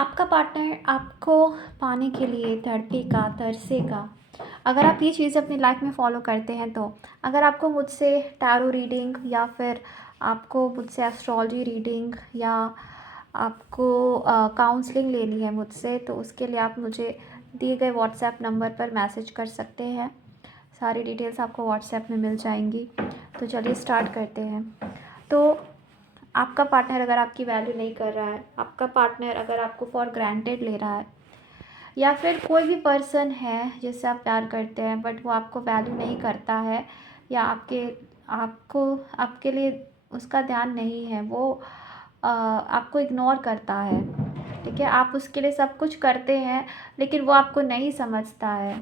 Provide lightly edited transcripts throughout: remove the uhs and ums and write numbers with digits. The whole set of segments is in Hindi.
आपका पार्टनर आपको पाने के लिए तड़पेगा, तरसेगा। अगर आप ये चीज़ें अपनी लाइफ में फ़ॉलो करते हैं तो अगर आपको मुझसे टैरो रीडिंग या फिर आपको मुझसे एस्ट्रोलॉजी रीडिंग या आपको काउंसलिंग लेनी है मुझसे, तो उसके लिए आप मुझे दिए गए व्हाट्सएप नंबर पर मैसेज कर सकते हैं। सारी डिटेल्स आपको व्हाट्सएप में मिल जाएंगी। तो चलिए स्टार्ट करते हैं। तो आपका पार्टनर अगर आपकी वैल्यू नहीं कर रहा है, आपका पार्टनर अगर आपको फॉर ग्रांटेड ले रहा है, या फिर कोई भी पर्सन है जिससे आप प्यार करते हैं बट वो आपको वैल्यू नहीं करता है, या आपको आपके लिए उसका ध्यान नहीं है, वो आपको इग्नोर करता है, ठीक है, आप उसके लिए सब कुछ करते हैं लेकिन वो आपको नहीं समझता है,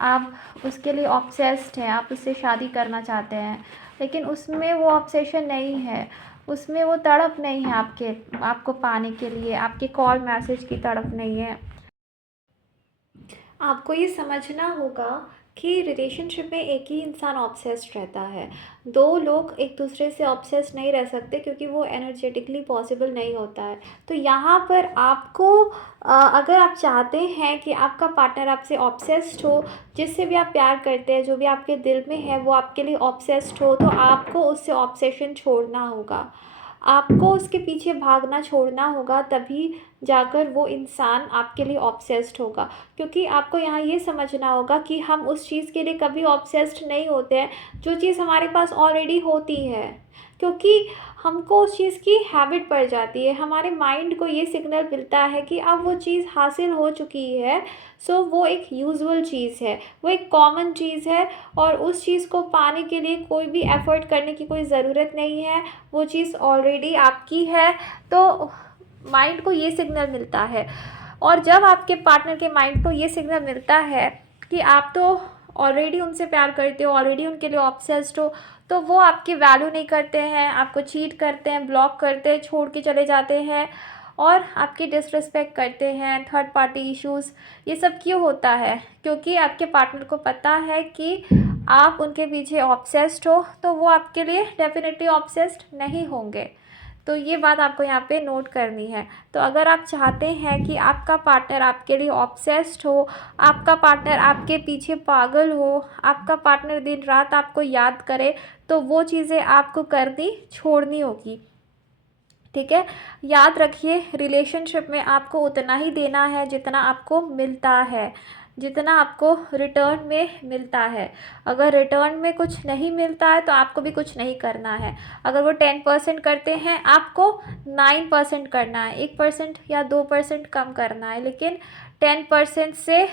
आप उसके लिए ऑब्सेस्ड हैं, आप उससे शादी करना चाहते हैं लेकिन उसमें वो ऑब्सेशन नहीं है, उसमें वो तड़प नहीं है आपको पाने के लिए, आपके कॉल मैसेज की तड़प नहीं है। आपको ये समझना होगा कि रिलेशनशिप में एक ही इंसान ऑब्सेस्ड रहता है। दो लोग एक दूसरे से ऑब्सेस्ड नहीं रह सकते क्योंकि वो एनर्जेटिकली पॉसिबल नहीं होता है। तो यहाँ पर आपको अगर आप चाहते हैं कि आपका पार्टनर आपसे ऑब्सेस्ड हो, जिससे भी आप प्यार करते हैं, जो भी आपके दिल में है वो आपके लिए ऑब्सेस्ड हो, तो आपको उससे ऑब्सेशन छोड़ना होगा। आपको उसके पीछे भागना छोड़ना होगा, तभी जाकर वो इंसान आपके लिए ऑब्सेस्ड होगा। क्योंकि आपको यहाँ ये समझना होगा कि हम उस चीज़ के लिए कभी ऑब्सेस्ड नहीं होते हैं जो चीज़ हमारे पास ऑलरेडी होती है, क्योंकि हमको उस चीज़ की हैबिट पड़ जाती है, हमारे माइंड को ये सिग्नल मिलता है कि अब वो चीज़ हासिल हो चुकी है। सो वो एक यूजुअल चीज़ है, वो एक कॉमन चीज़ है, और उस चीज़ को पाने के लिए कोई भी एफ़र्ट करने की कोई ज़रूरत नहीं है, वो चीज़ ऑलरेडी आपकी है। तो माइंड को ये सिग्नल मिलता है, और जब आपके पार्टनर के माइंड को ये सिग्नल मिलता है कि आप तो ऑलरेडी उनसे प्यार करते हो, ऑलरेडी उनके लिए ऑब्सेस्ड हो, तो वो आपकी वैल्यू नहीं करते हैं, आपको चीट करते हैं, ब्लॉक करते हैं, छोड़ के चले जाते हैं और आपकी डिसरिस्पेक्ट करते हैं। थर्ड पार्टी इश्यूज़, ये सब क्यों होता है? क्योंकि आपके पार्टनर को पता है कि आप उनके पीछे ऑब्सेस्ड हो, तो वो आपके लिए डेफिनेटली ऑब्सेस्ड नहीं होंगे। तो ये बात आपको यहाँ पे नोट करनी है। तो अगर आप चाहते हैं कि आपका पार्टनर आपके लिए ऑब्सेस्ड हो, आपका पार्टनर आपके पीछे पागल हो, आपका पार्टनर दिन रात आपको याद करे, तो वो चीज़ें आपको करनी छोड़नी होगी, ठीक है। याद रखिए, रिलेशनशिप में आपको उतना ही देना है जितना आपको मिलता है, जितना आपको रिटर्न में मिलता है। अगर रिटर्न में कुछ नहीं मिलता है तो आपको भी कुछ नहीं करना है। अगर वो 10% करते हैं, आपको 9% करना है, 1% या 2% कम करना है, लेकिन 10% से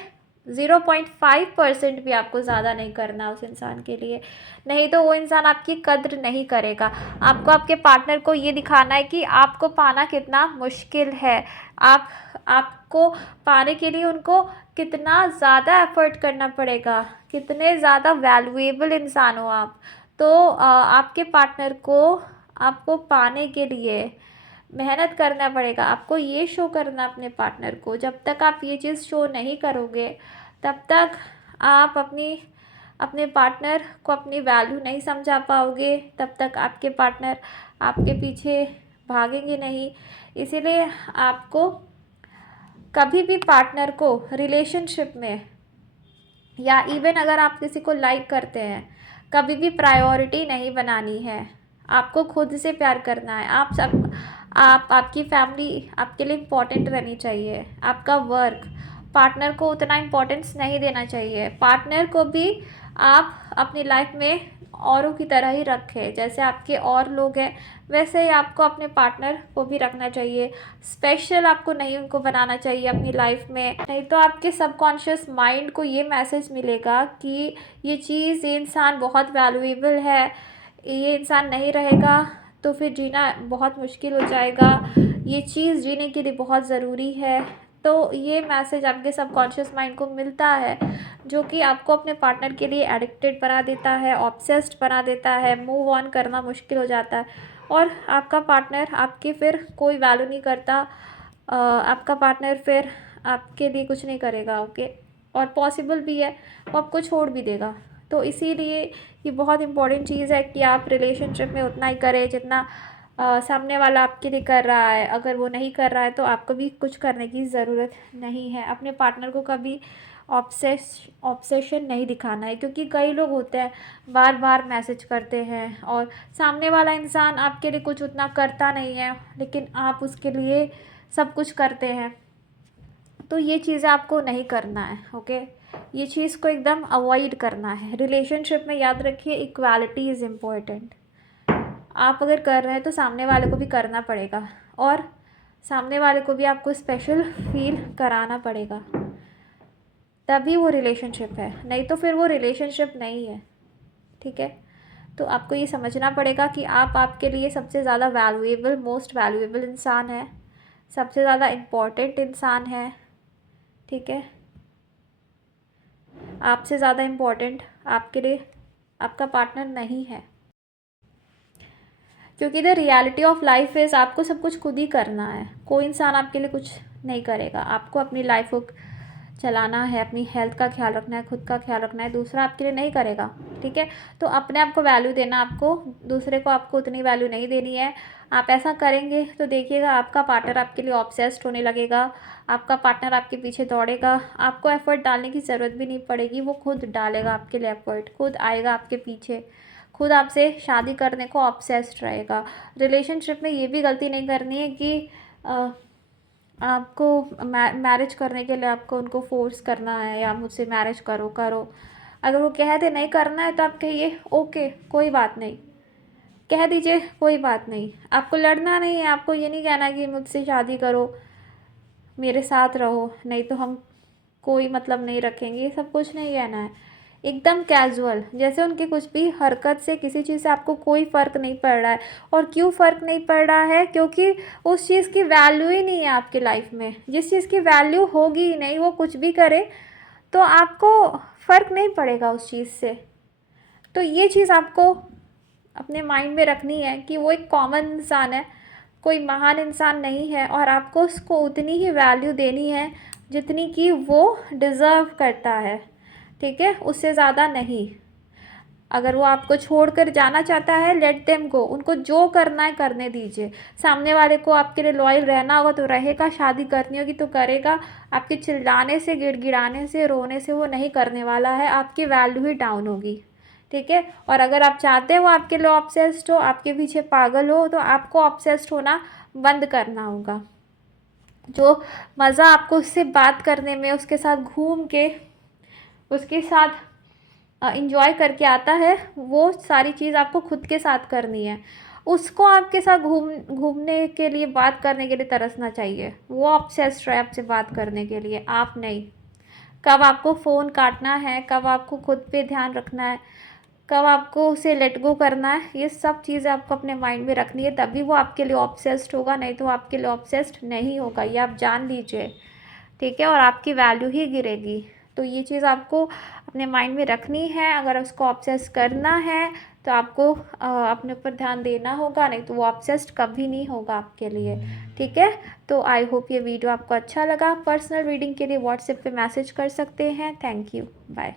0.5% भी आपको ज़्यादा नहीं करना उस इंसान के लिए, नहीं तो वो इंसान आपकी कद्र नहीं करेगा। आपको आपके पार्टनर को ये दिखाना है कि आपको पाना कितना मुश्किल है, आपको पाने के लिए उनको कितना ज़्यादा एफ़र्ट करना पड़ेगा, कितने ज़्यादा वैल्यूएबल इंसान हो आप। तो आपके पार्टनर को आपको पाने के लिए मेहनत करना पड़ेगा, आपको ये शो करना अपने पार्टनर को। जब तक आप ये चीज़ शो नहीं करोगे, तब तक आप अपने पार्टनर को अपनी वैल्यू नहीं समझा पाओगे, तब तक आपके पार्टनर आपके पीछे भागेंगे नहीं। इसीलिए आपको कभी भी पार्टनर को रिलेशनशिप में, या इवन अगर आप किसी को लाइक करते हैं, कभी भी प्रायोरिटी नहीं बनानी है। आपको खुद से प्यार करना है। आपकी फैमिली आपके लिए इम्पोर्टेंट रहनी चाहिए, आपका वर्क। पार्टनर को उतना इम्पोर्टेंस नहीं देना चाहिए। पार्टनर को भी आप अपनी लाइफ में औरों की तरह ही रखें, जैसे आपके और लोग हैं वैसे ही आपको अपने पार्टनर को भी रखना चाहिए। स्पेशल आपको नहीं उनको बनाना चाहिए अपनी लाइफ में, नहीं तो आपके सबकॉन्शियस माइंड को ये मैसेज मिलेगा कि ये इंसान बहुत वैल्यूएबल है, ये इंसान नहीं रहेगा तो फिर जीना बहुत मुश्किल हो जाएगा, ये चीज़ जीने के लिए बहुत ज़रूरी है। तो ये मैसेज आपके सबकॉन्शियस माइंड को मिलता है, जो कि आपको अपने पार्टनर के लिए एडिक्टेड बना देता है, ऑब्सेस्ड बना देता है, मूव ऑन करना मुश्किल हो जाता है, और आपका पार्टनर आपकी फिर कोई वैल्यू नहीं करता। आपका पार्टनर फिर आपके लिए कुछ नहीं करेगा, ओके, और पॉसिबल भी है वो आपको छोड़ भी देगा। तो इसीलिए ये बहुत इम्पोर्टेंट चीज़ है कि आप रिलेशनशिप में उतना ही करें जितना सामने वाला आपके लिए कर रहा है, अगर वो नहीं कर रहा है तो आपको भी कुछ करने की ज़रूरत नहीं है। अपने पार्टनर को कभी ऑब्सेशन नहीं दिखाना है, क्योंकि कई लोग होते हैं बार बार मैसेज करते हैं और सामने वाला इंसान आपके लिए कुछ उतना करता नहीं है, लेकिन आप उसके लिए सब कुछ करते हैं। तो ये चीज़ें आपको नहीं करना है, ओके। ये चीज़ को एकदम अवॉइड करना है। रिलेशनशिप में याद रखिए, इक्वालिटी इज़ इम्पोर्टेंट। आप अगर कर रहे हैं तो सामने वाले को भी करना पड़ेगा, और सामने वाले को भी आपको स्पेशल फील कराना पड़ेगा, तभी वो रिलेशनशिप है, नहीं तो फिर वो रिलेशनशिप नहीं है, ठीक है। तो आपको ये समझना पड़ेगा कि आप आपके लिए सबसे ज़्यादा वैल्यूएबल, मोस्ट वैल्यूएबल इंसान है, सबसे ज़्यादा इम्पोर्टेंट इंसान है, ठीक है। आपसे ज़्यादा इम्पोर्टेंट आपके लिए आपका पार्टनर नहीं है, क्योंकि the reality of life is आपको सब कुछ खुद ही करना है। कोई इंसान आपके लिए कुछ नहीं करेगा। आपको अपनी लाइफ को चलाना है, अपनी हेल्थ का ख्याल रखना है, खुद का ख्याल रखना है, दूसरा आपके लिए नहीं करेगा, ठीक है। तो अपने आप को वैल्यू देना, आपको दूसरे को आपको उतनी वैल्यू नहीं देनी है। आप ऐसा करेंगे तो देखिएगा आपका पार्टनर आपके लिए ऑब्सेस्ड होने लगेगा, आपका पार्टनर आपके पीछे दौड़ेगा, आपको एफर्ट डालने की ज़रूरत भी नहीं पड़ेगी, वो खुद डालेगा आपके लिए एफर्ट, खुद आएगा आपके पीछे, खुद आपसे शादी करने को ऑब्सेस्ड रहेगा। रिलेशनशिप में ये भी गलती नहीं करनी है कि आपको मैरिज करने के लिए आपको उनको फोर्स करना है या मुझसे मैरिज करो करो। अगर वो कह दे नहीं करना है तो आप कहिए ओके, कोई बात नहीं, कह दीजिए कोई बात नहीं। आपको लड़ना नहीं है, आपको ये नहीं कहना कि मुझसे शादी करो, मेरे साथ रहो, नहीं तो हम कोई मतलब नहीं रखेंगे, ये सब कुछ नहीं कहना है। एकदम कैजुअल, जैसे उनकी कुछ भी हरकत से, किसी चीज़ से आपको कोई फ़र्क नहीं पड़ रहा है। और क्यों फ़र्क नहीं पड़ रहा है? क्योंकि उस चीज़ की वैल्यू ही नहीं है आपकी लाइफ में। जिस चीज़ की वैल्यू होगी ही नहीं, वो कुछ भी करे तो आपको फ़र्क नहीं पड़ेगा उस चीज़ से। तो ये चीज़ आपको अपने माइंड में रखनी है कि वो एक कॉमन इंसान है, कोई महान इंसान नहीं है, और आपको उसको उतनी ही वैल्यू देनी है जितनी कि वो डिज़र्व करता है, ठीक है, उससे ज़्यादा नहीं। अगर वो आपको छोड़कर जाना चाहता है, लेट देम गो, उनको जो करना है करने दीजिए। सामने वाले को आपके लिए लॉयल रहना होगा तो रहेगा, शादी करनी होगी तो करेगा। आपके चिल्लाने से, गिड़गिड़ाने से, रोने से वो नहीं करने वाला है, आपकी वैल्यू ही डाउन होगी, ठीक है। और अगर आप चाहते हो वो आपके लिए ऑब्सेस्ड हो, आपके पीछे पागल हो, तो आपको ऑब्सेस्ड होना बंद करना होगा। जो मज़ा आपको उससे बात करने में, उसके साथ घूम के, उसके साथ इंजॉय करके आता है, वो सारी चीज़ आपको खुद के साथ करनी है। उसको आपके साथ घूमने के लिए, बात करने के लिए तरसना चाहिए। वो ऑब्सेस्ड है आपसे बात करने के लिए, आप नहीं। कब आपको फ़ोन काटना है, कब आपको खुद पे ध्यान रखना है, कब आपको उसे लेट गो करना है, ये सब चीज़ें आपको अपने माइंड में रखनी है, तभी वो आपके लिए ऑब्सेस्ड होगा, नहीं तो आपके लिए ऑब्सेस्ड नहीं होगा, ये आप जान लीजिए, ठीक है। और आपकी वैल्यू ही गिरेगी। तो ये चीज़ आपको अपने माइंड में रखनी है। अगर उसको ऑब्सेस करना है तो आपको अपने ऊपर ध्यान देना होगा, नहीं तो वो ऑब्सेस्ड कभी नहीं होगा आपके लिए, ठीक है। तो आई होप ये वीडियो आपको अच्छा लगा। पर्सनल रीडिंग के लिए व्हाट्सएप पे मैसेज कर सकते हैं। Thank you, bye.